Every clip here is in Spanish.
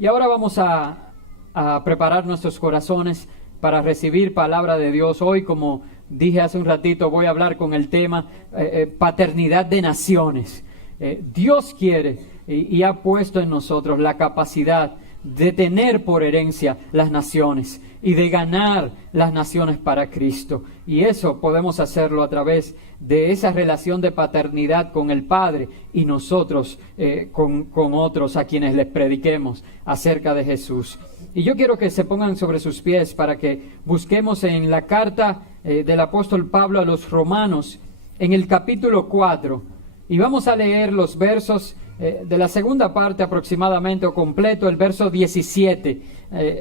Y ahora vamos a preparar nuestros corazones para recibir palabra de Dios. Hoy, como dije hace un ratito, voy a hablar con el tema paternidad de naciones. Dios quiere y ha puesto en nosotros la capacidad de tener por herencia las naciones y de ganar las naciones para Cristo. Y eso podemos hacerlo a través de esa relación de paternidad con el Padre y nosotros con otros a quienes les prediquemos acerca de Jesús. Y yo quiero que se pongan sobre sus pies para que busquemos en la carta del apóstol Pablo a los Romanos, en el capítulo 4, y vamos a leer los versos de la segunda parte aproximadamente o completo, el verso 17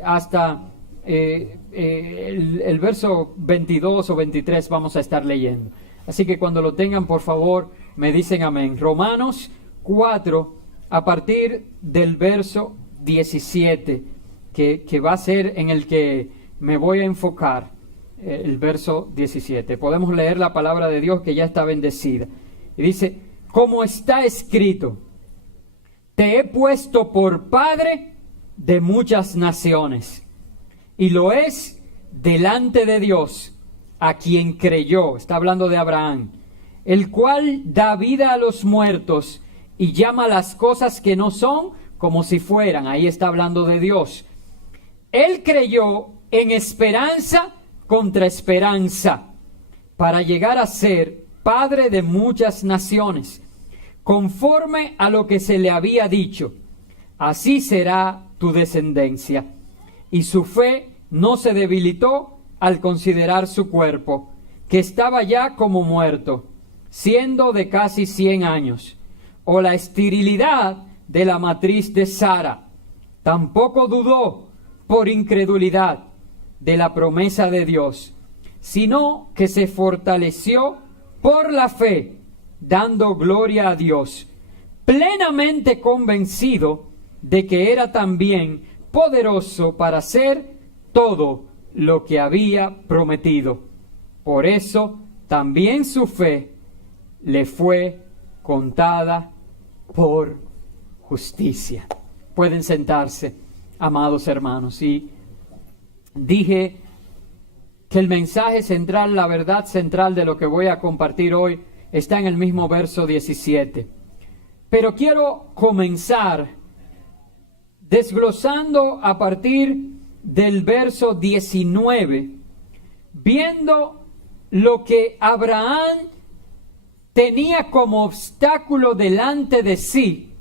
hasta el verso 22 o 23 vamos a estar leyendo. Así que cuando lo tengan, por favor, me dicen amén. Romanos 4, a partir del verso 17, que va a ser en el que me voy a enfocar, el verso 17. Podemos leer la palabra de Dios que ya está bendecida. Y dice, como está escrito, te he puesto por padre de muchas naciones, y lo es delante de Dios, a quien creyó, está hablando de Abraham, el cual da vida a los muertos y llama las cosas que no son como si fueran. Ahí está hablando de Dios. Él creyó en esperanza contra esperanza, para llegar a ser padre de muchas naciones, conforme a lo que se le había dicho, así será tu descendencia. Y su fe no se debilitó al considerar su cuerpo, que estaba ya como muerto, siendo de casi 100 años, o la esterilidad de la matriz de Sara. Tampoco dudó por incredulidad de la promesa de Dios, sino que se fortaleció por la fe, dando gloria a Dios, plenamente convencido de que era también poderoso para hacer todo lo que había prometido. Por eso también su fe le fue contada por justicia. Pueden sentarse, amados hermanos. Y dije que el mensaje central, la verdad central de lo que voy a compartir hoy está en el mismo verso 17. Pero quiero comenzar desglosando a partir del verso 19, viendo lo que Abraham tenía como obstáculo delante de sí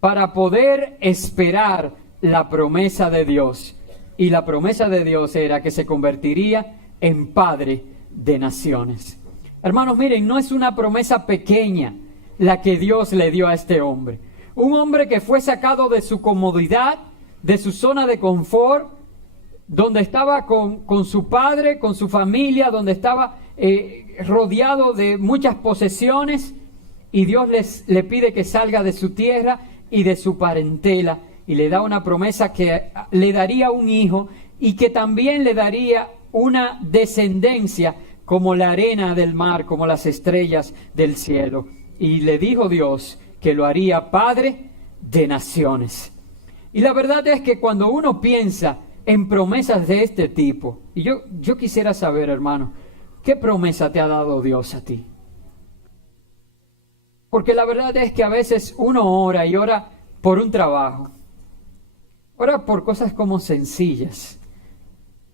para poder esperar la promesa de Dios. Y la promesa de Dios era que se convertiría en padre de naciones. Hermanos, miren, no es una promesa pequeña la que Dios le dio a este hombre. Un hombre que fue sacado de su comodidad, de su zona de confort, donde estaba con su padre, con su familia, donde estaba rodeado de muchas posesiones, y Dios le pide que salga de su tierra y de su parentela, y le da una promesa que le daría un hijo y que también le daría una descendencia como la arena del mar, como las estrellas del cielo. Y le dijo Dios que lo haría padre de naciones. Y la verdad es que cuando uno piensa en promesas de este tipo, y yo quisiera saber, hermano, ¿qué promesa te ha dado Dios a ti? Porque la verdad es que a veces uno ora y ora por un trabajo, ora por cosas como sencillas.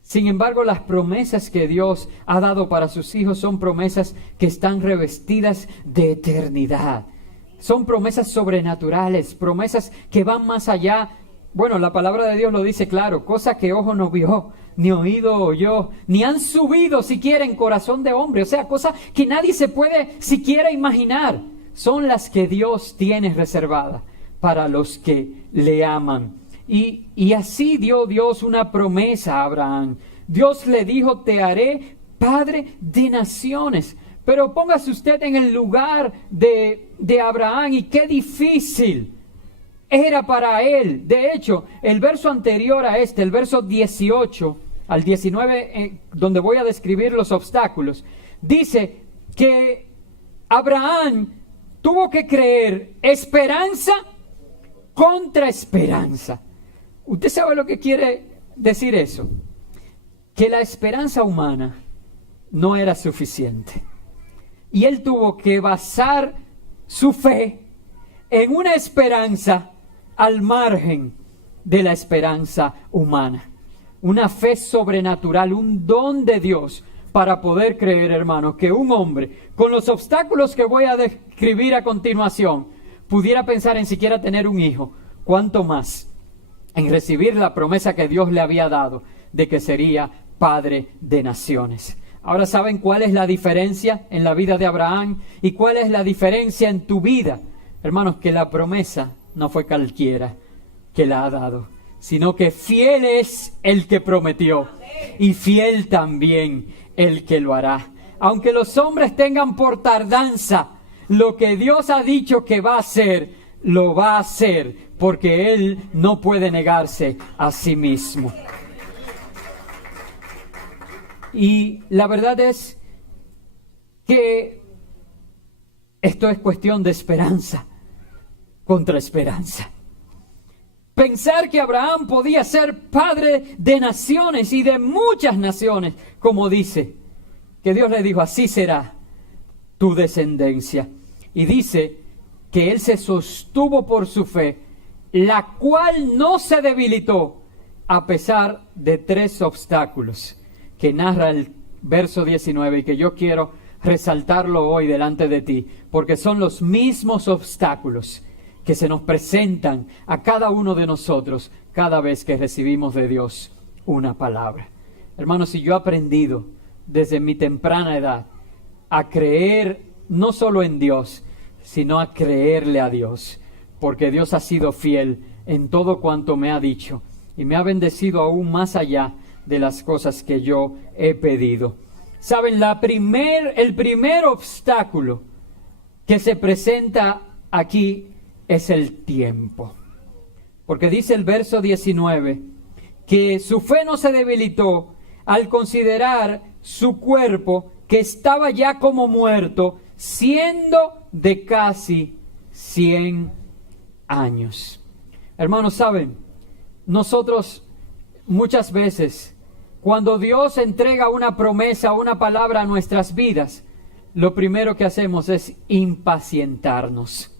Sin embargo, las promesas que Dios ha dado para sus hijos son promesas que están revestidas de eternidad. Son promesas sobrenaturales, promesas que van más allá. Bueno, la palabra de Dios lo dice claro, cosa que ojo no vio, ni oído oyó, ni han subido siquiera en corazón de hombre. O sea, cosas que nadie se puede siquiera imaginar. Son las que Dios tiene reservadas para los que le aman. Y así dio Dios una promesa a Abraham. Dios le dijo, te haré padre de naciones. Pero póngase usted en el lugar de Abraham, y qué difícil era para él. De hecho, el verso anterior a este, el verso 18 al 19, donde voy a describir los obstáculos, dice que Abraham tuvo que creer esperanza contra esperanza. ¿Usted sabe lo que quiere decir eso? Que la esperanza humana no era suficiente. Y él tuvo que basar su fe en una esperanza al margen de la esperanza humana. Una fe sobrenatural, un don de Dios para poder creer, hermanos, que un hombre, con los obstáculos que voy a describir a continuación, pudiera pensar en siquiera tener un hijo. ¿Cuánto más en recibir la promesa que Dios le había dado de que sería padre de naciones? Ahora, ¿saben cuál es la diferencia en la vida de Abraham y cuál es la diferencia en tu vida? Hermanos, que la promesa no fue cualquiera que la ha dado, sino que fiel es el que prometió y fiel también el que lo hará. Aunque los hombres tengan por tardanza, lo que Dios ha dicho que va a hacer, lo va a hacer, porque Él no puede negarse a sí mismo. Y la verdad es que esto es cuestión de esperanza contra esperanza. Pensar que Abraham podía ser padre de naciones y de muchas naciones, como dice, que Dios le dijo, así será tu descendencia. Y dice que él se sostuvo por su fe, la cual no se debilitó a pesar de 3 obstáculos que narra el verso 19 y que yo quiero resaltarlo hoy delante de ti, porque son los mismos obstáculos que se nos presentan a cada uno de nosotros cada vez que recibimos de Dios una palabra. Hermanos, si yo he aprendido desde mi temprana edad a creer no solo en Dios, sino a creerle a Dios, porque Dios ha sido fiel en todo cuanto me ha dicho y me ha bendecido aún más allá de las cosas que yo he pedido. Saben, el primer obstáculo que se presenta aquí es el tiempo. Porque dice el verso 19 que su fe no se debilitó al considerar su cuerpo que estaba ya como muerto, siendo de casi 100 años. Hermanos, saben, nosotros muchas veces, cuando Dios entrega una promesa, una palabra a nuestras vidas, lo primero que hacemos es impacientarnos.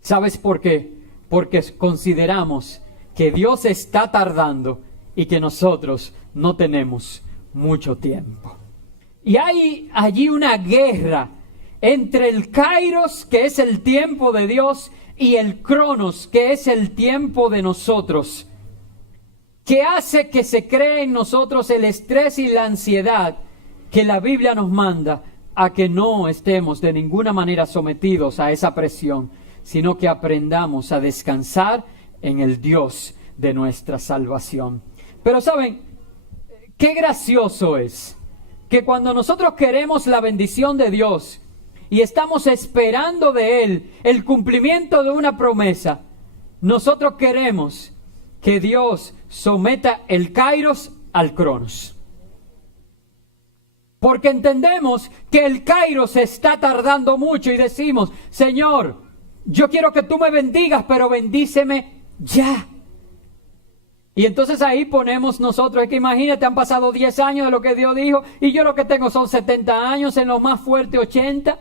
¿Sabes por qué? Porque consideramos que Dios está tardando y que nosotros no tenemos mucho tiempo. Y hay allí una guerra entre el Kairos, que es el tiempo de Dios, y el Cronos, que es el tiempo de nosotros, que hace que se cree en nosotros el estrés y la ansiedad que la Biblia nos manda a que no estemos de ninguna manera sometidos a esa presión, sino que aprendamos a descansar en el Dios de nuestra salvación. Pero ¿saben qué gracioso es? Que cuando nosotros queremos la bendición de Dios y estamos esperando de Él el cumplimiento de una promesa, nosotros queremos que Dios someta el Kairos al Cronos. Porque entendemos que el Kairos está tardando mucho y decimos, Señor, yo quiero que tú me bendigas, pero bendíceme ya. Y entonces ahí ponemos nosotros, es que imagínate, han pasado 10 años de lo que Dios dijo, y yo lo que tengo son 70 años, en lo más fuerte 80.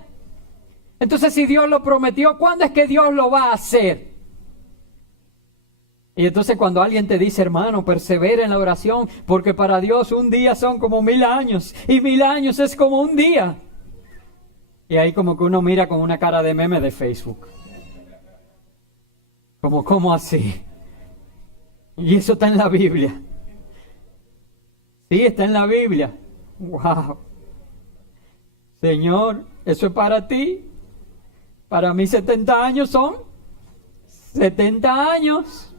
Entonces, si Dios lo prometió, ¿cuándo es que Dios lo va a hacer? Y entonces cuando alguien te dice, hermano, persevera en la oración, porque para Dios un día son como 1000 años, y 1000 años es como un día. Y ahí como que uno mira con una cara de meme de Facebook. ¿Cómo así? Y eso está en la Biblia. Sí, está en la Biblia. ¡Wow! Señor, eso es para ti. Para mí 70 años son 70 años.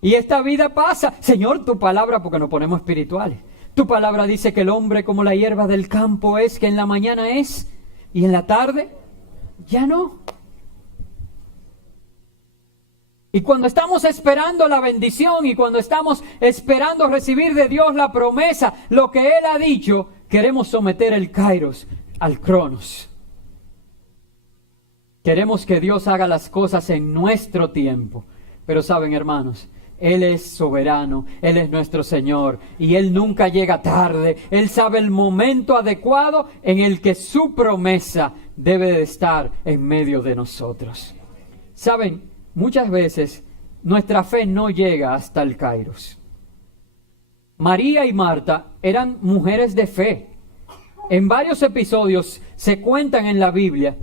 Y esta vida pasa. Señor, tu palabra, porque nos ponemos espirituales. Tu palabra dice que el hombre como la hierba del campo es, que en la mañana es, y en la tarde ya no. Y cuando estamos esperando la bendición y cuando estamos esperando recibir de Dios la promesa, lo que Él ha dicho, queremos someter el Kairos al Cronos. Queremos que Dios haga las cosas en nuestro tiempo. Pero saben, hermanos, Él es soberano, Él es nuestro Señor y Él nunca llega tarde. Él sabe el momento adecuado en el que su promesa debe de estar en medio de nosotros. Saben, muchas veces nuestra fe no llega hasta el Kairos. María y Marta eran mujeres de fe. En varios episodios se cuentan en la Biblia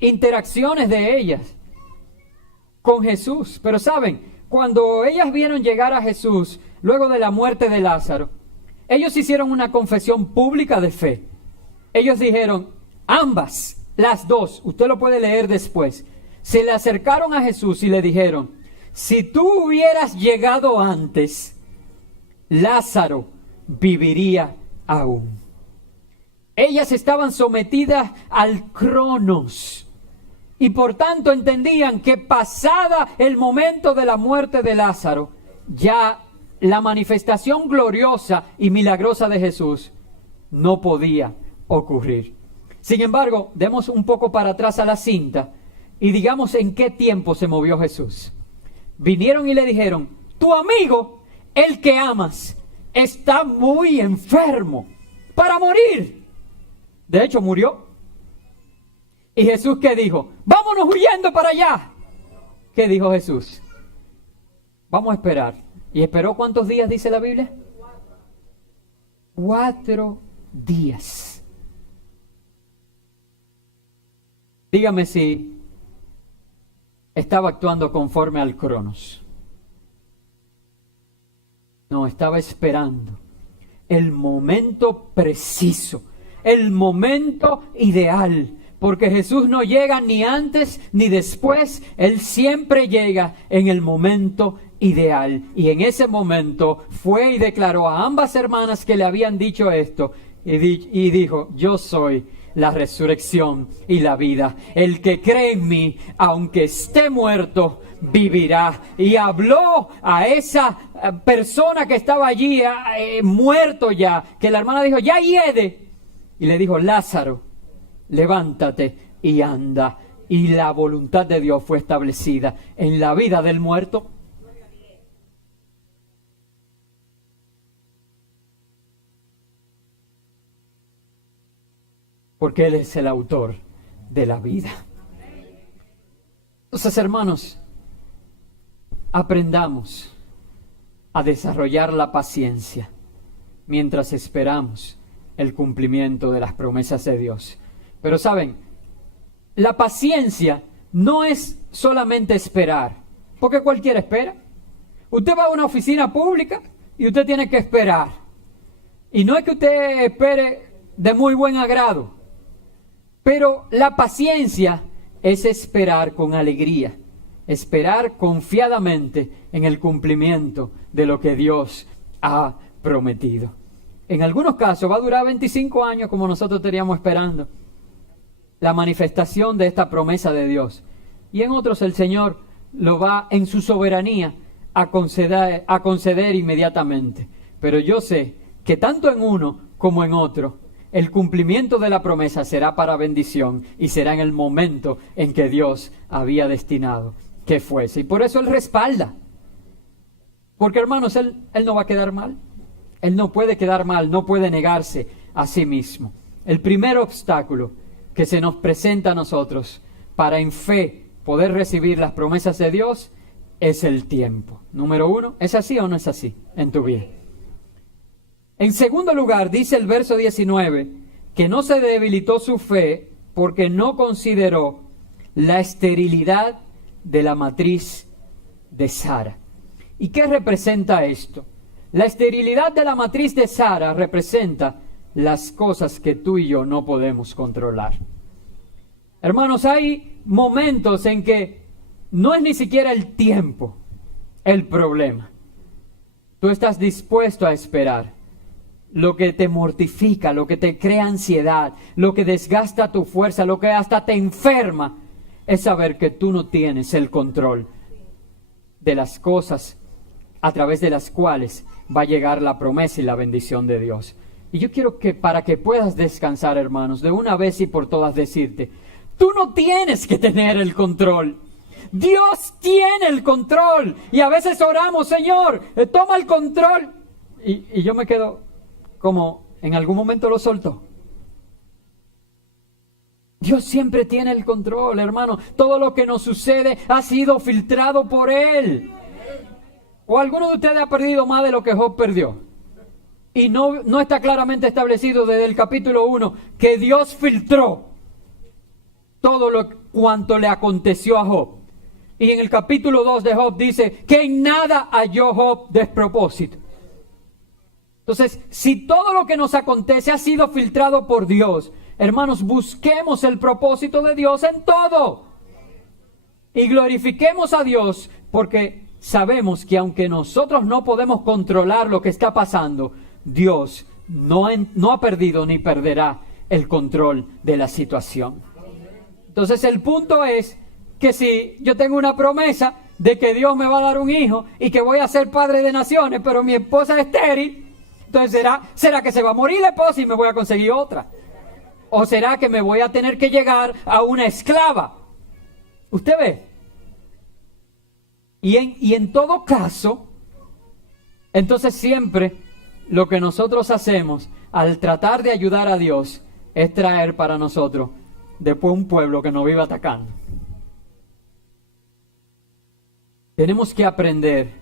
interacciones de ellas con Jesús. Pero saben, cuando ellas vieron llegar a Jesús luego de la muerte de Lázaro, ellos hicieron una confesión pública de fe. Ellos dijeron, ambas, las dos, usted lo puede leer después, se le acercaron a Jesús y le dijeron, si tú hubieras llegado antes, Lázaro viviría aún. Ellas estaban sometidas al Cronos y por tanto entendían que pasada el momento de la muerte de Lázaro, ya la manifestación gloriosa y milagrosa de Jesús no podía ocurrir. Sin embargo, demos un poco para atrás a la cinta y digamos en qué tiempo se movió Jesús. Vinieron y le dijeron, tu amigo, el que amas, está muy enfermo para morir. De hecho, murió. ¿Y Jesús qué dijo? ¡Vámonos huyendo para allá! ¿Qué dijo Jesús? Vamos a esperar. ¿Y esperó cuántos días dice la Biblia? 4 días. Dígame si estaba actuando conforme al Cronos. No, estaba esperando el momento preciso, el momento ideal, porque Jesús no llega ni antes ni después, Él siempre llega en el momento ideal. Y en ese momento fue y declaró a ambas hermanas que le habían dicho esto, y dijo, yo soy la resurrección y la vida. El que cree en mí, aunque esté muerto, vivirá. Y habló a esa persona que estaba allí, muerto ya, que la hermana dijo, ya hiede. Y le dijo, Lázaro, levántate y anda. Y la voluntad de Dios fue establecida en la vida del muerto. Porque Él es el autor de la vida. Entonces, hermanos, aprendamos a desarrollar la paciencia mientras esperamos el cumplimiento de las promesas de Dios. Pero saben, la paciencia no es solamente esperar, porque cualquiera espera. Usted va a una oficina pública y usted tiene que esperar. Y no es que usted espere de muy buen agrado, pero la paciencia es esperar con alegría, esperar confiadamente en el cumplimiento de lo que Dios ha prometido. En algunos casos va a durar 25 años como nosotros estaríamos esperando la manifestación de esta promesa de Dios. Y en otros el Señor lo va en su soberanía a conceder inmediatamente. Pero yo sé que tanto en uno como en otro, el cumplimiento de la promesa será para bendición y será en el momento en que Dios había destinado que fuese. Y por eso Él respalda. Porque, hermanos, Él no va a quedar mal. Él no puede quedar mal, no puede negarse a sí mismo. El primer obstáculo que se nos presenta a nosotros para en fe poder recibir las promesas de Dios es el tiempo. Número 1, ¿es así o no es así en tu vida? En segundo lugar, dice el verso 19, que no se debilitó su fe porque no consideró la esterilidad de la matriz de Sara. ¿Y qué representa esto? La esterilidad de la matriz de Sara representa las cosas que tú y yo no podemos controlar. Hermanos, hay momentos en que no es ni siquiera el tiempo el problema. Tú estás dispuesto a esperar. Lo que te mortifica, lo que te crea ansiedad, lo que desgasta tu fuerza, lo que hasta te enferma, es saber que tú no tienes el control de las cosas a través de las cuales va a llegar la promesa y la bendición de Dios. Y yo quiero que para que puedas descansar, hermanos, de una vez y por todas decirte, tú no tienes que tener el control. Dios tiene el control. Y a veces oramos, Señor, toma el control. Y yo me quedo como, en algún momento lo soltó. Dios siempre tiene el control, hermano. Todo lo que nos sucede ha sido filtrado por Él. ¿O alguno de ustedes ha perdido más de lo que Job perdió? Y no está claramente establecido desde el capítulo 1 que Dios filtró todo cuanto le aconteció a Job. Y en el capítulo 2 de Job dice que en nada halló Job despropósito. Entonces, si todo lo que nos acontece ha sido filtrado por Dios, hermanos, busquemos el propósito de Dios en todo. Y glorifiquemos a Dios, porque sabemos que aunque nosotros no podemos controlar lo que está pasando, Dios no ha perdido ni perderá el control de la situación. Entonces el punto es que si yo tengo una promesa de que Dios me va a dar un hijo y que voy a ser padre de naciones, pero mi esposa es estéril, entonces ¿será que se va a morir la esposa y me voy a conseguir otra? ¿O será que me voy a tener que llegar a una esclava? ¿Usted ve? Y en todo caso, entonces siempre lo que nosotros hacemos al tratar de ayudar a Dios es traer para nosotros después un pueblo que nos vive atacando. Tenemos que aprender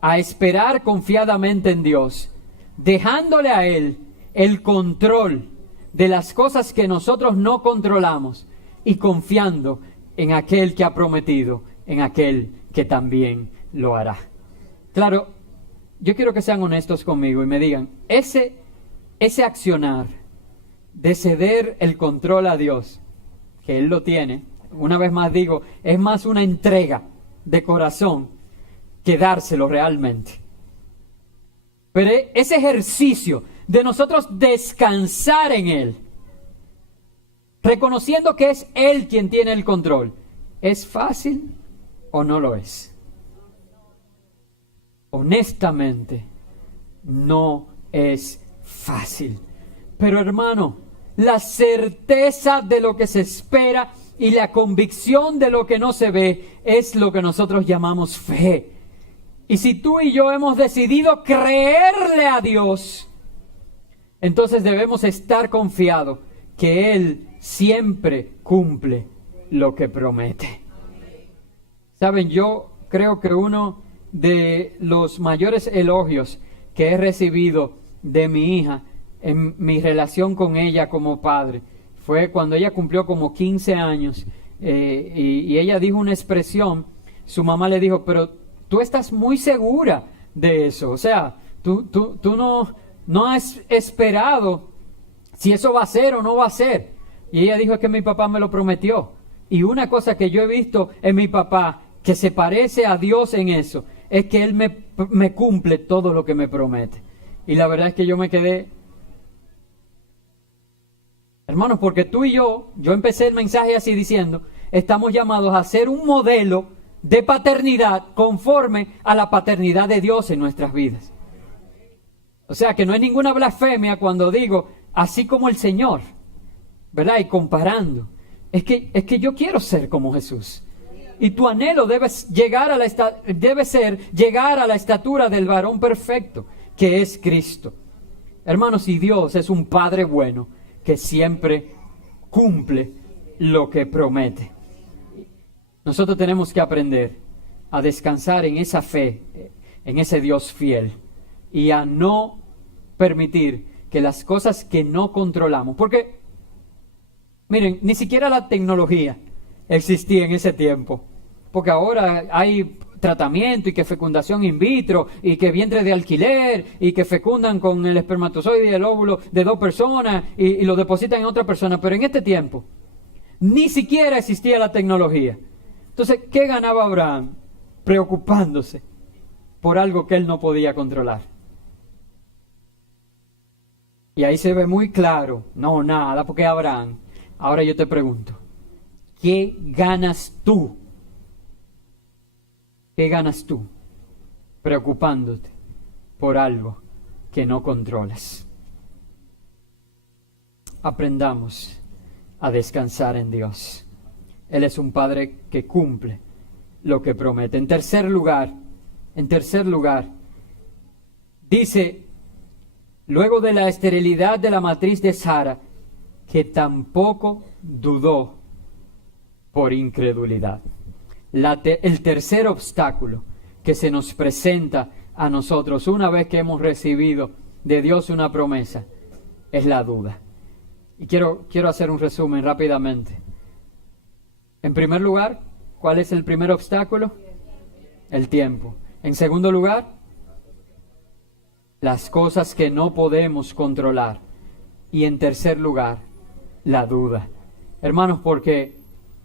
a esperar confiadamente en Dios, dejándole a Él el control de las cosas que nosotros no controlamos y confiando en aquel que ha prometido, en aquel que también lo hará. Claro, yo quiero que sean honestos conmigo y me digan, ese accionar de ceder el control a Dios, que Él lo tiene, una vez más digo, es más una entrega de corazón que dárselo realmente. Pero ese ejercicio de nosotros descansar en Él, reconociendo que es Él quien tiene el control, ¿es fácil o no lo es? Honestamente, no es fácil. Pero hermano, la certeza de lo que se espera y la convicción de lo que no se ve es lo que nosotros llamamos fe. Y si tú y yo hemos decidido creerle a Dios, entonces debemos estar confiados que Él siempre cumple lo que promete. Saben, yo creo que uno de los mayores elogios que he recibido de mi hija en mi relación con ella como padre fue cuando ella cumplió como 15 años y ella dijo una expresión. Su mamá le dijo, pero tú estás muy segura de eso, o sea, tú no has esperado si eso va a ser o no va a ser. Y ella dijo, es que mi papá me lo prometió. Y una cosa que yo he visto en mi papá que se parece a Dios en eso es que Él me cumple todo lo que me promete. Y la verdad es que yo me quedé, hermanos, porque tú y yo empecé el mensaje así diciendo, estamos llamados a ser un modelo de paternidad conforme a la paternidad de Dios en nuestras vidas. O sea que no es ninguna blasfemia cuando digo, así como el Señor, ¿verdad? Y comparando, es que yo quiero ser como Jesús. Y tu anhelo debe ser llegar a la estatura del varón perfecto, que es Cristo. Hermanos, y Dios es un Padre bueno que siempre cumple lo que promete. Nosotros tenemos que aprender a descansar en esa fe, en ese Dios fiel, y a no permitir que las cosas que no controlamos, porque, miren, ni siquiera la tecnología existía en ese tiempo. Porque ahora hay tratamiento y que fecundación in vitro y que vientre de alquiler y que fecundan con el espermatozoide y el óvulo de dos personas y lo depositan en otra persona. Pero en este tiempo ni siquiera existía la tecnología. Entonces, ¿qué ganaba Abraham? Preocupándose por algo que él no podía controlar. Y ahí se ve muy claro, no, nada, porque Abraham. Ahora yo te pregunto, ¿qué ganas tú? ¿Qué ganas tú preocupándote por algo que no controlas? Aprendamos a descansar en Dios. Él es un Padre que cumple lo que promete. En tercer lugar, dice, luego de la esterilidad de la matriz de Sara, que tampoco dudó por incredulidad. El tercer obstáculo que se nos presenta a nosotros una vez que hemos recibido de Dios una promesa es la duda. Y quiero hacer un resumen rápidamente. En primer lugar, ¿cuál es el primer obstáculo? El tiempo. En segundo lugar, las cosas que no podemos controlar. Y en tercer lugar, la duda. Hermanos, porque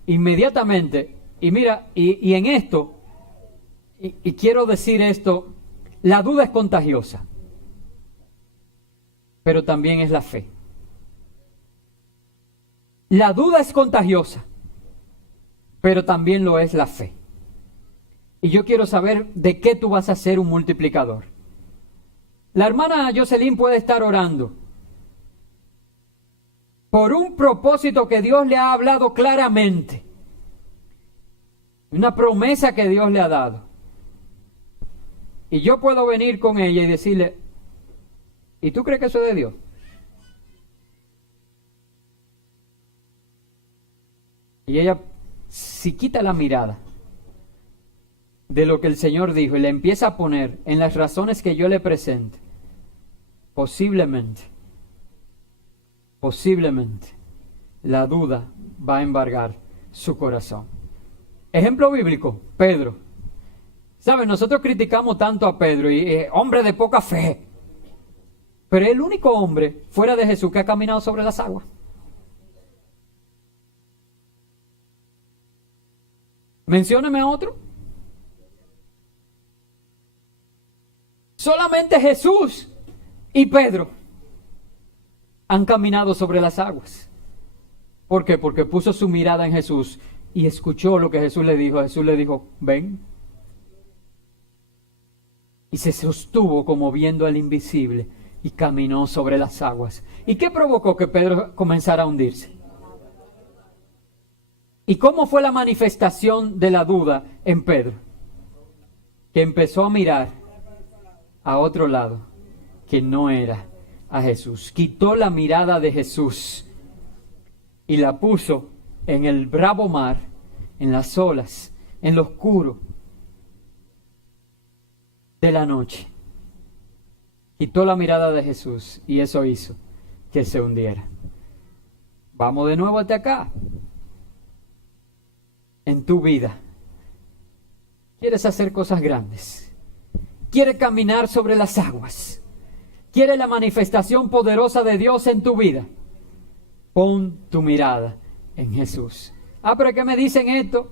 inmediatamente, y mira, y en esto, y quiero decir esto, la duda es contagiosa, pero también es la fe. La duda es contagiosa, pero también lo es la fe. Y yo quiero saber de qué tú vas a ser un multiplicador. La hermana Jocelyn puede estar orando por un propósito que Dios le ha hablado claramente. Una promesa que Dios le ha dado. Y yo puedo venir con ella y decirle, ¿y tú crees que eso es de Dios? Y ella, si quita la mirada de lo que el Señor dijo y le empieza a poner en las razones que yo le presente, posiblemente, la duda va a embargar su corazón. Ejemplo bíblico, Pedro. ¿Saben? Nosotros criticamos tanto a Pedro y hombre de poca fe. Pero es el único hombre fuera de Jesús que ha caminado sobre las aguas. Mencióneme a otro. Solamente Jesús y Pedro han caminado sobre las aguas. ¿Por qué? Porque puso su mirada en Jesús y escuchó lo que Jesús le dijo. Jesús le dijo, ven. Y se sostuvo como viendo al invisible y caminó sobre las aguas. ¿Y qué provocó que Pedro comenzara a hundirse? ¿Y cómo fue la manifestación de la duda en Pedro? Que empezó a mirar a otro lado, que no era a Jesús. Quitó la mirada de Jesús y la puso en el bravo mar, en las olas, en lo oscuro de la noche. Quitó la mirada de Jesús y eso hizo que se hundiera. Vamos de nuevo hasta acá. En tu vida, ¿quieres hacer cosas grandes? ¿Quieres caminar sobre las aguas? ¿Quieres la manifestación poderosa de Dios en tu vida? Pon tu mirada en Jesús. Pero ¿qué me dicen esto?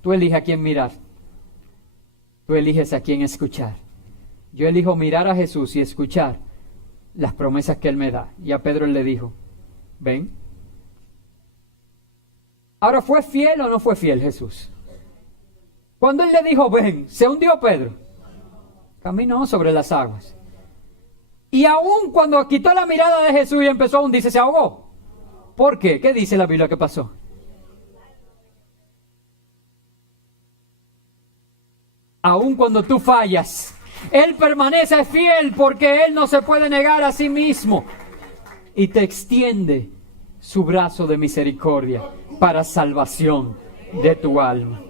Tú eliges a quién mirar. Tú eliges a quién escuchar. Yo elijo mirar a Jesús y escuchar las promesas que Él me da. Y a Pedro le dijo, ven. Ahora, ¿fue fiel o no fue fiel Jesús? Cuando Él le dijo, ven, ¿se hundió Pedro? Caminó sobre las aguas. Y aún cuando quitó la mirada de Jesús y empezó a hundirse, se ahogó. ¿Por qué? ¿Qué dice la Biblia que pasó? Aún cuando tú fallas, Él permanece fiel porque Él no se puede negar a sí mismo. Y te extiende su brazo de misericordia para salvación de tu alma.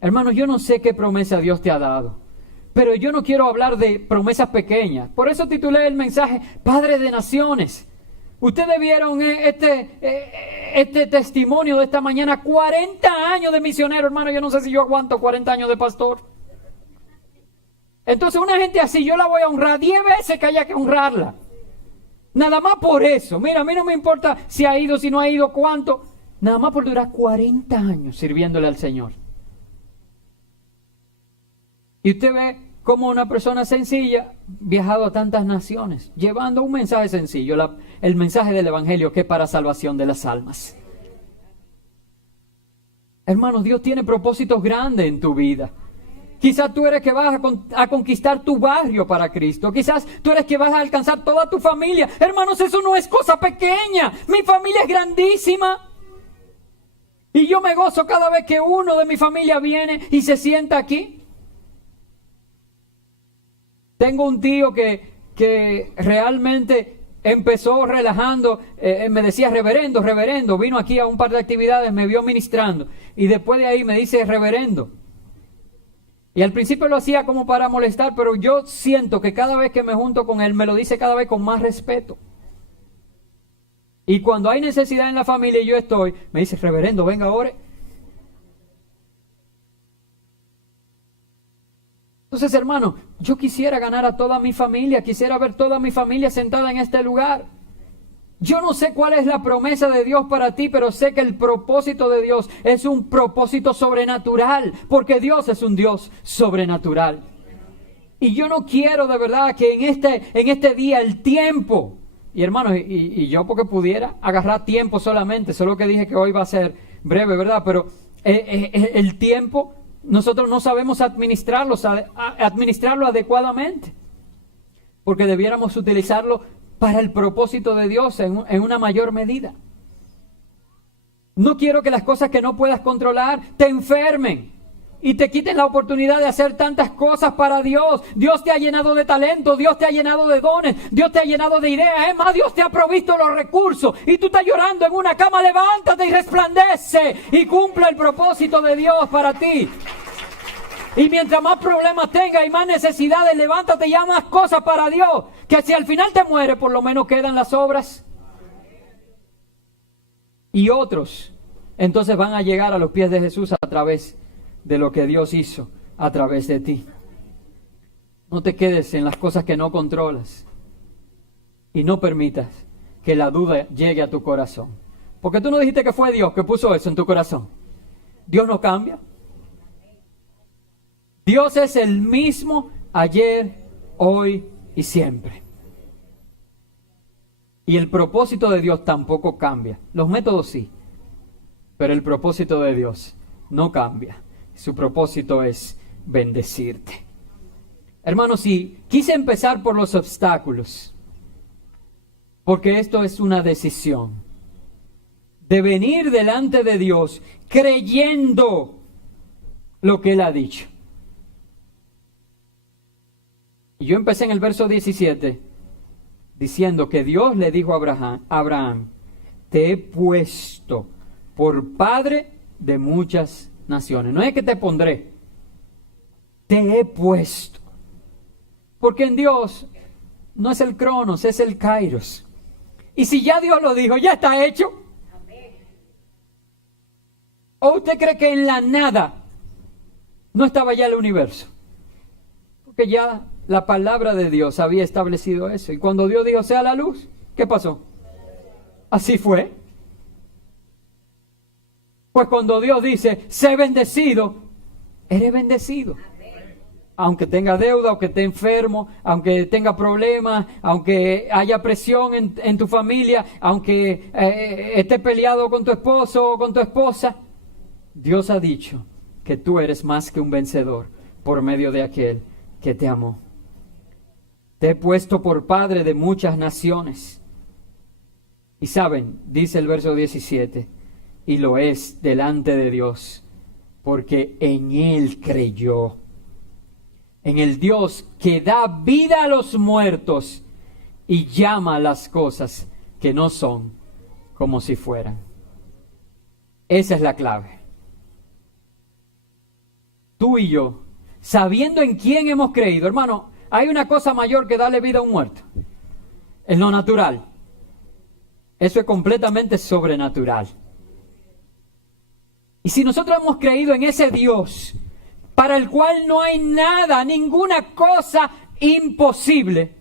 Hermanos, yo no sé qué promesa Dios te ha dado, pero yo no quiero hablar de promesas pequeñas. Por eso titulé el mensaje Padre de Naciones. Ustedes vieron este testimonio de esta mañana, 40 años de misionero, hermano. Yo no sé si yo aguanto 40 años de pastor. Entonces una gente así yo la voy a honrar 10 veces que haya que honrarla. Nada más por eso. Mira, a mí no me importa si ha ido, si no ha ido, cuánto. Nada más por durar 40 años sirviéndole al Señor. Y usted ve cómo una persona sencilla viajado a tantas naciones, llevando un mensaje sencillo, el mensaje del Evangelio que es para salvación de las almas. Hermanos, Dios tiene propósitos grandes en tu vida. Quizás tú eres que vas a conquistar tu barrio para Cristo. Quizás tú eres que vas a alcanzar toda tu familia. Hermanos, eso no es cosa pequeña. Mi familia es grandísima. Y yo me gozo cada vez que uno de mi familia viene y se sienta aquí. Tengo un tío que realmente empezó relajando, me decía reverendo, vino aquí a un par de actividades, me vio ministrando y después de ahí me dice reverendo. Y al principio lo hacía como para molestar, pero yo siento que cada vez que me junto con él me lo dice cada vez con más respeto. Y cuando hay necesidad en la familia y yo estoy, me dice reverendo, venga, ore. Entonces, hermano, yo quisiera ganar a toda mi familia, quisiera ver toda mi familia sentada en este lugar. Yo no sé cuál es la promesa de Dios para ti, pero sé que el propósito de Dios es un propósito sobrenatural, porque Dios es un Dios sobrenatural. Y yo no quiero de verdad que en este día el tiempo, y hermanos, y yo porque pudiera agarrar tiempo solamente, solo que dije que hoy va a ser breve, ¿verdad? Pero el tiempo nosotros no sabemos administrarlo adecuadamente, porque debiéramos utilizarlo para el propósito de Dios en una mayor medida. No quiero que las cosas que no puedas controlar te enfermen y te quiten la oportunidad de hacer tantas cosas para Dios. Dios te ha llenado de talento, Dios te ha llenado de dones, Dios te ha llenado de ideas. Es más, Dios te ha provisto los recursos y tú estás llorando en una cama. Levántate y resplandece y cumple el propósito de Dios para ti. Y mientras más problemas tengas y más necesidades, levántate y haz más cosas para Dios. Que si al final te mueres, por lo menos quedan las obras. Y otros, entonces van a llegar a los pies de Jesús a través de lo que Dios hizo a través de ti. No te quedes en las cosas que no controlas. Y no permitas que la duda llegue a tu corazón. Porque tú no dijiste que fue Dios que puso eso en tu corazón. Dios no cambia. Dios es el mismo ayer, hoy y siempre. Y el propósito de Dios tampoco cambia. Los métodos sí, pero el propósito de Dios no cambia. Su propósito es bendecirte. Hermanos, sí, quise empezar por los obstáculos, porque esto es una decisión de venir delante de Dios creyendo lo que Él ha dicho. Y yo empecé en el verso 17 diciendo que Dios le dijo a Abraham, te he puesto por padre de muchas naciones. No es que te pondré, te he puesto. Porque en Dios no es el Cronos, es el Kairos. Y si ya Dios lo dijo, ya está hecho. ¿O usted cree que en la nada no estaba ya el universo? Porque ya la palabra de Dios había establecido eso. Y cuando Dios dijo, sea la luz, ¿qué pasó? Así fue. Pues cuando Dios dice, sé bendecido, eres bendecido. Aunque tenga deuda, aunque esté enfermo, aunque tenga problemas, aunque haya presión en tu familia, aunque esté peleado con tu esposo o con tu esposa, Dios ha dicho que tú eres más que un vencedor por medio de aquel que te amó. Te he puesto por padre de muchas naciones. Y saben, dice el verso 17, y lo es delante de Dios, porque en Él creyó. En el Dios que da vida a los muertos y llama a las cosas que no son como si fueran. Esa es la clave. Tú y yo, sabiendo en quién hemos creído, hermano, hay una cosa mayor que darle vida a un muerto. Es lo natural. Eso es completamente sobrenatural. Y si nosotros hemos creído en ese Dios, para el cual no hay nada, ninguna cosa imposible,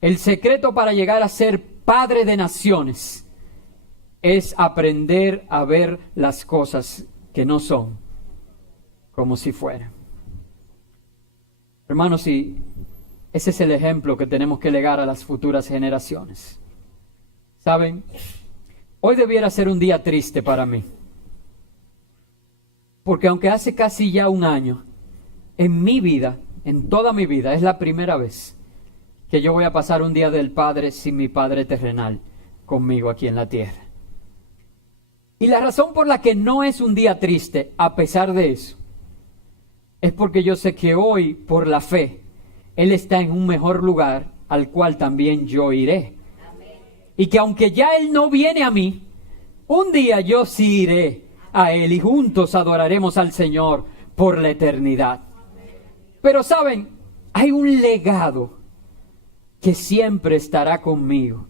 el secreto para llegar a ser padre de naciones es aprender a ver las cosas que no son como si fueran. Hermanos, y ese es el ejemplo que tenemos que legar a las futuras generaciones. ¿Saben? Hoy debiera ser un día triste para mí. Porque aunque hace casi ya un año, en mi vida, en toda mi vida, es la primera vez que yo voy a pasar un día del Padre sin mi Padre terrenal conmigo aquí en la tierra. Y la razón por la que no es un día triste, a pesar de eso, es porque yo sé que hoy, por la fe, Él está en un mejor lugar al cual también yo iré. Y que aunque ya Él no viene a mí, un día yo sí iré a Él y juntos adoraremos al Señor por la eternidad. Pero saben, hay un legado que siempre estará conmigo.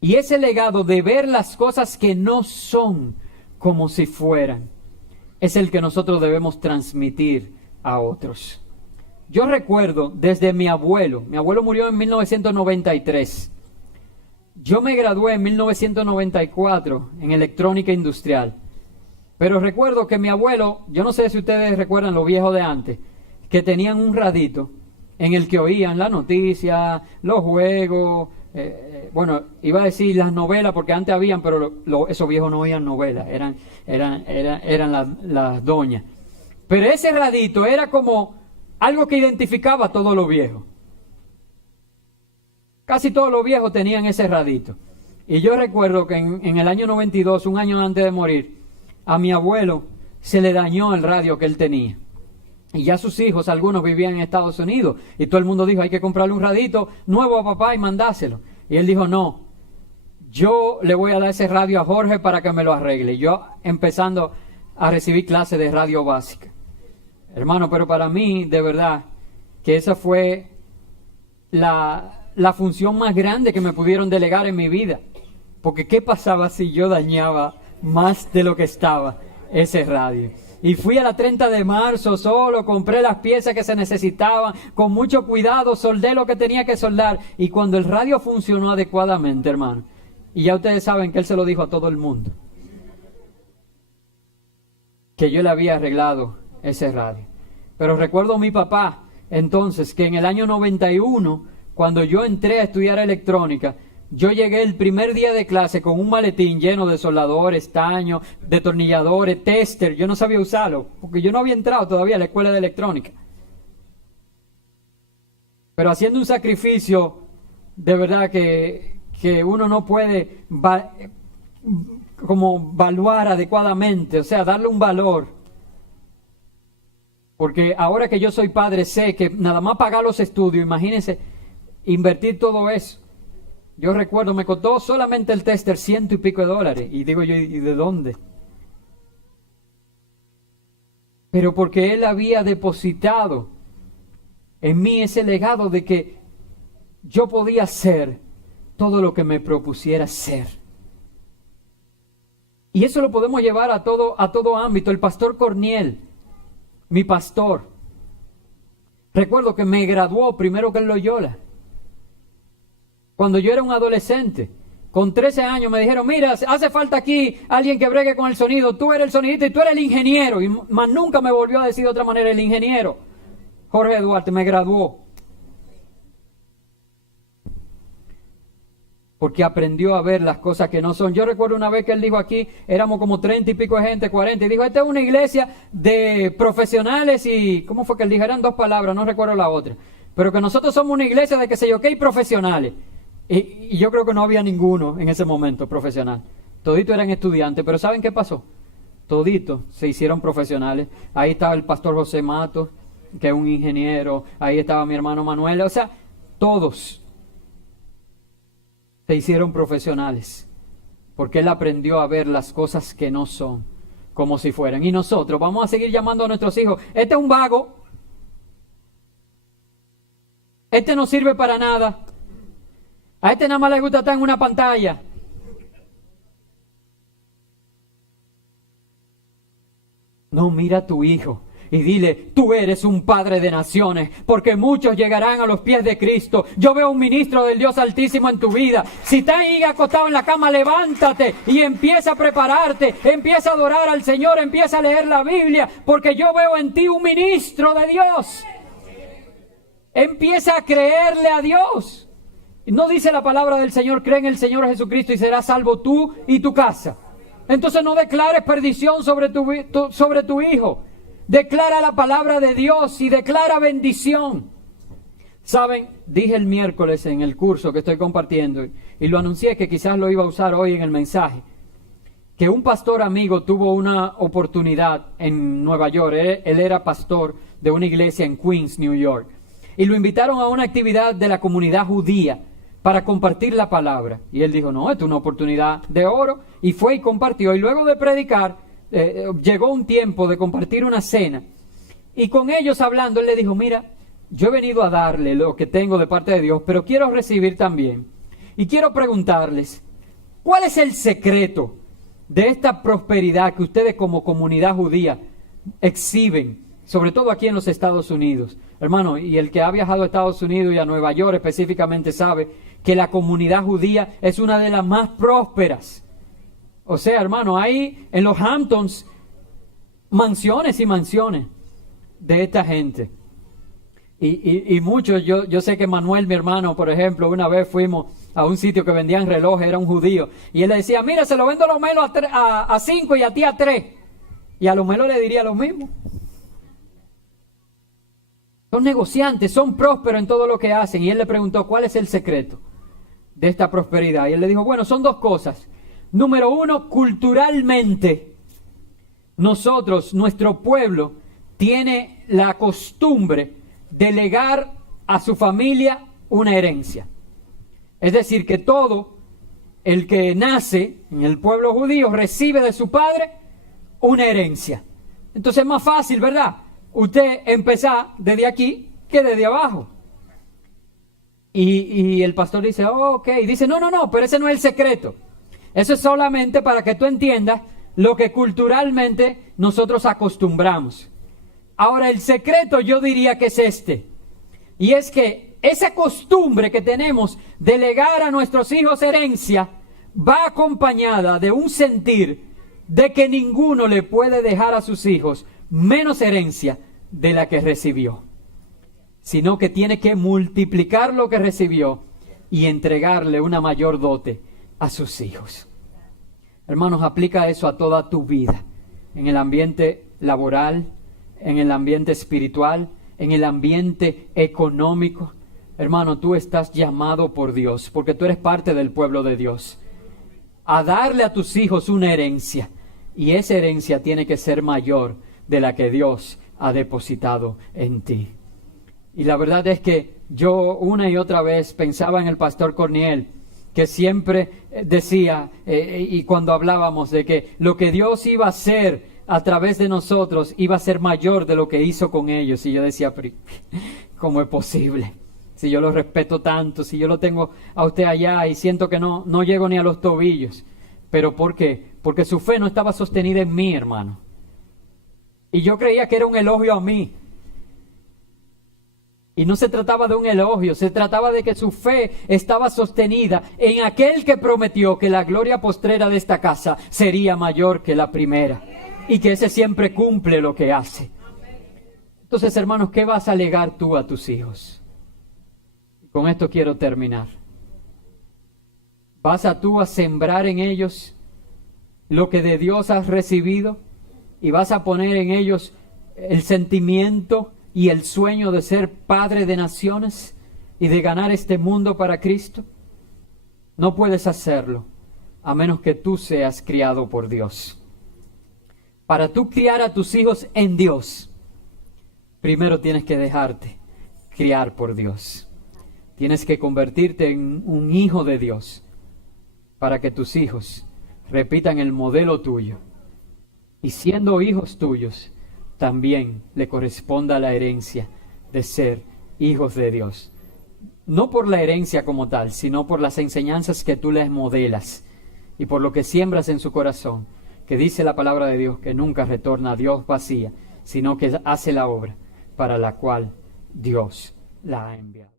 Y ese legado de ver las cosas que no son como si fueran, es el que nosotros debemos transmitir a otros. Yo recuerdo desde mi abuelo murió en 1993. Yo me gradué en 1994 en electrónica industrial. Pero recuerdo que mi abuelo, yo no sé si ustedes recuerdan lo viejo de antes, que tenían un radito en el que oían la noticia, los juegos, bueno, iba a decir las novelas porque antes habían, pero esos viejos no oían novelas, eran las doñas. Pero ese radito era como algo que identificaba a todos los viejos. Casi todos los viejos tenían ese radito. Y yo recuerdo que en el año 92, un año antes de morir, a mi abuelo se le dañó el radio que él tenía. Y ya sus hijos, algunos vivían en Estados Unidos. Y todo el mundo dijo, hay que comprarle un radito nuevo a papá y mandárselo. Y él dijo, no, yo le voy a dar ese radio a Jorge para que me lo arregle. Yo empezando a recibir clases de radio básica. Hermano, pero para mí, de verdad, que esa fue la función más grande que me pudieron delegar en mi vida. Porque ¿qué pasaba si yo dañaba más de lo que estaba ese radio? Y fui a la 30 de marzo solo, compré las piezas que se necesitaban, con mucho cuidado, soldé lo que tenía que soldar. Y cuando el radio funcionó adecuadamente, hermano, y ya ustedes saben que él se lo dijo a todo el mundo, que yo le había arreglado ese radio. Pero recuerdo a mi papá, entonces, que en el año 91, cuando yo entré a estudiar electrónica, yo llegué el primer día de clase con un maletín lleno de soldadores, estaños, destornilladores, tester. Yo no sabía usarlo, porque yo no había entrado todavía a la escuela de electrónica. Pero haciendo un sacrificio, de verdad que uno no puede como evaluar adecuadamente, o sea, darle un valor. Porque ahora que yo soy padre, sé que nada más pagar los estudios, imagínense, invertir todo eso. Yo recuerdo, me costó solamente el tester $100 y pico. Y digo yo, ¿y de dónde? Pero porque él había depositado en mí ese legado de que yo podía ser todo lo que me propusiera ser. Y eso lo podemos llevar a todo ámbito. El pastor Corniel, mi pastor, recuerdo que me graduó primero que en Loyola. Cuando yo era un adolescente, con 13 años, me dijeron, mira, hace falta aquí alguien que bregue con el sonido. Tú eres el sonidista y tú eres el ingeniero. Y más nunca me volvió a decir de otra manera, el ingeniero. Jorge Duarte me graduó. Porque aprendió a ver las cosas que no son. Yo recuerdo una vez que él dijo aquí, éramos como 30 y pico de gente, 40. Y dijo, esta es una iglesia de profesionales y... ¿Cómo fue que él dijo? Eran dos palabras, no recuerdo la otra. Pero que nosotros somos una iglesia de, qué sé yo, qué, profesionales. Y yo creo que no había ninguno en ese momento profesional. Toditos eran estudiantes, pero ¿saben qué pasó? Toditos se hicieron profesionales. Ahí estaba el pastor José Matos, que es un ingeniero. Ahí estaba mi hermano Manuel. O sea, todos se hicieron profesionales. Porque él aprendió a ver las cosas que no son como si fueran. Y nosotros vamos a seguir llamando a nuestros hijos. Este es un vago. Este no sirve para nada. A este nada más le gusta estar en una pantalla. No, mira a tu hijo y dile, tú eres un padre de naciones, porque muchos llegarán a los pies de Cristo. Yo veo un ministro del Dios Altísimo en tu vida. Si estás ahí acostado en la cama, levántate y empieza a prepararte, empieza a adorar al Señor, empieza a leer la Biblia, porque yo veo en ti un ministro de Dios. Empieza a creerle a Dios. No dice la palabra del Señor, cree en el Señor Jesucristo y serás salvo tú y tu casa. Entonces no declares perdición sobre tu hijo. Declara la palabra de Dios y declara bendición. Saben, dije el miércoles en el curso que estoy compartiendo y lo anuncié que quizás lo iba a usar hoy en el mensaje, que un pastor amigo tuvo una oportunidad en Nueva York. Él era pastor de una iglesia en Queens, New York, y lo invitaron a una actividad de la comunidad judía para compartir la palabra. Y él dijo, no, esto es una oportunidad de oro, y fue y compartió. Y luego de predicar, llegó un tiempo de compartir una cena, y con ellos hablando, él le dijo, mira, yo he venido a darle lo que tengo de parte de Dios, pero quiero recibir también. Y quiero preguntarles, ¿cuál es el secreto de esta prosperidad que ustedes como comunidad judía exhiben, sobre todo aquí en los Estados Unidos? Hermano, y el que ha viajado a Estados Unidos y a Nueva York específicamente sabe que la comunidad judía es una de las más prósperas. O sea, hermano, hay en los Hamptons mansiones y mansiones de esta gente. Y muchos, yo sé que Manuel, mi hermano, por ejemplo, una vez fuimos a un sitio que vendían relojes, era un judío, y él le decía, mira, se lo vendo a Lomelo a 5 y a ti a 3. Y a Lomelo le diría lo mismo. Son negociantes, son prósperos en todo lo que hacen. Y él le preguntó, ¿cuál es el secreto de esta prosperidad? Y él le dijo, bueno, son dos cosas. Número uno, culturalmente, nosotros, nuestro pueblo, tiene la costumbre de legar a su familia una herencia. Es decir, que todo el que nace en el pueblo judío recibe de su padre una herencia. Entonces es más fácil, ¿verdad?, usted empezar desde aquí que desde abajo. Y el pastor dice, oh, ok, dice, no, pero ese no es el secreto. Eso es solamente para que tú entiendas lo que culturalmente nosotros acostumbramos. Ahora, el secreto yo diría que es este, y es que esa costumbre que tenemos de legar a nuestros hijos herencia va acompañada de un sentir de que ninguno le puede dejar a sus hijos menos herencia de la que recibió, sino que tiene que multiplicar lo que recibió y entregarle una mayor dote a sus hijos. Hermanos, aplica eso a toda tu vida, en el ambiente laboral, en el ambiente espiritual, en el ambiente económico. Hermano, tú estás llamado por Dios, porque tú eres parte del pueblo de Dios, a darle a tus hijos una herencia, y esa herencia tiene que ser mayor de la que Dios ha depositado en ti. Y la verdad es que yo una y otra vez pensaba en el pastor Corniel, que siempre decía, y cuando hablábamos de que lo que Dios iba a hacer a través de nosotros iba a ser mayor de lo que hizo con ellos. Y yo decía, ¿cómo es posible? Si yo lo respeto tanto, si yo lo tengo a usted allá y siento que no llego ni a los tobillos. ¿Pero por qué? Porque su fe no estaba sostenida en mí, hermano. Y yo creía que era un elogio a mí. Y no se trataba de un elogio, se trataba de que su fe estaba sostenida en aquel que prometió que la gloria postrera de esta casa sería mayor que la primera. Y que ese siempre cumple lo que hace. Entonces, hermanos, ¿qué vas a legar tú a tus hijos? Con esto quiero terminar. ¿Vas tú a sembrar en ellos lo que de Dios has recibido? ¿Y vas a poner en ellos el sentimiento y el sueño de ser padre de naciones y de ganar este mundo para Cristo? No puedes hacerlo a menos que tú seas criado por Dios. Para tú criar a tus hijos en Dios, primero tienes que dejarte criar por Dios. Tienes que convertirte en un hijo de Dios para que tus hijos repitan el modelo tuyo. Y siendo hijos tuyos, también le corresponda la herencia de ser hijos de Dios. No por la herencia como tal, sino por las enseñanzas que tú les modelas y por lo que siembras en su corazón, que dice la palabra de Dios que nunca retorna a Dios vacía, sino que hace la obra para la cual Dios la ha enviado.